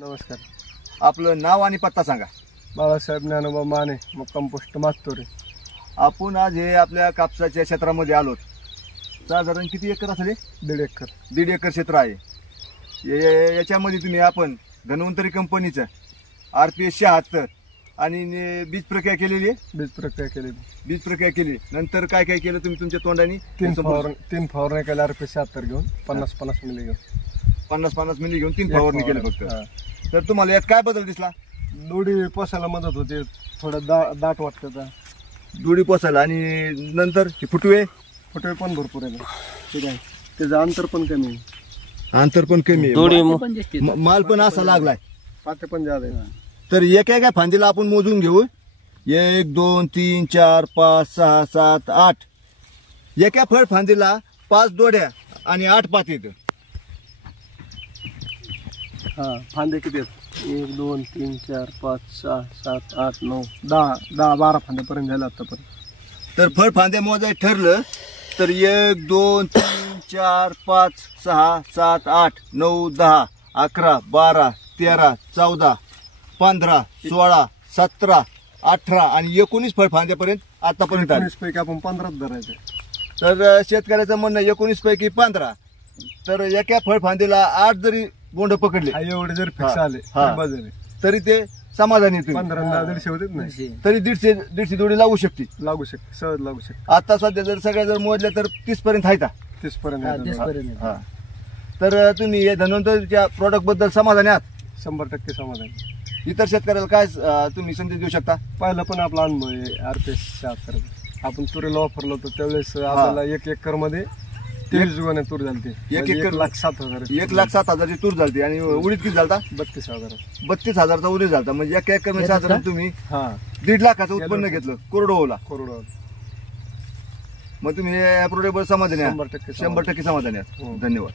नमस्कार. आपलं नाव आणि पत्ता सांगा. बाळासाहेब ज्ञानोबा माने, मुक्काम पोस्ट मातोरे. आपण आज हे आपल्या कापसाच्या क्षेत्रामध्ये आलोत. साधारण किती एकर असेल? 1.5 एकर. 1.5 एकर क्षेत्र आहे. याच्यामध्ये तुम्ही आपण धन्वंतरी कंपनीचं RPS 76 आणि बीज प्रक्रिया केलेली आहे. बीज प्रक्रिया केली. नंतर काय काय केलं तुम्ही तुमच्या तोंडाने? 3 फवारणी केल्या RPS 76 घेऊन 50-50 मिली घेऊन 50-50 मिली घेऊन 3 फवारणी केलं फक्त. तर तुम्हाला यात काय बदल दिसला? दोडी पोसायला मदत होते, थोडं दाट वाटतं. दोडी पोसायला. आणि नंतर फुटवे पण भरपूर आहे. ठीक आहे, त्याचं अंतर पण कमी आहे. अंतर पण कमी आहे. माल पण असा लागलाय. पाते पण जास्त आहे. तर एका फांदीला आपण मोजून घेऊ. 1 2 3 4 5 6 7 8. एका फळ फांदीला 5 दोड्या आणि 8 पाती येतं. फांदे किती आहेत? 1 2 3 4 5 6 7 8 9 10 12 फांद्यापर्यंत झालं आतापर्यंत. तर फळ फांद्या मोजायचं ठरलं तर 1 2 3 4 5 6 7 8 9 10 11 12 13 14 15 16 17 18 आणि 19 फळ फांद्यापर्यंत आतापर्यंत. 19 पैकी आपण 15 धरायचे. तर शेतकऱ्याचं म्हणणं 19 पैकी 15. तर एका फळ फांदीला 8 जरी बोंड पकडले, एवढे जर फिक्स आले तरी ते समाधानी. 15-150 होते नाही तरी 150 जोडी लागू शकते. सहज लागू शकते. आता सध्या जर सगळ्या जर मोजल्या तर 30 पर्यंत आहे. 30 पर्यंत. तर तुम्ही या धन्वंतरीच्या प्रॉडक्ट बद्दल समाधानी आहात? 100% समाधानी. इतर शेतकऱ्याला काय तुम्ही संदेश देऊ शकता? पहिला पण आपला अनुभव आहे. RPS 76 आपण तुरीला वापरलो होतो त्यावेळेस आपल्याला 1 एकर मध्ये 23 गुणे तूर झाली. 1 एकर 1,07,000. 1,07,000ची तूर झाली. आणि उडीद किती झालता? 32,000. 32,000चा उडीद झालता. म्हणजे 1 एकर मध्ये साधारण तुम्ही 1.5 लाखाचं उत्पन्न घेतलं कोरडवाहूला. मग तुम्ही या प्रोडक्टवर समाधानी आहात? 100% 100% समाधानी आहात. धन्यवाद.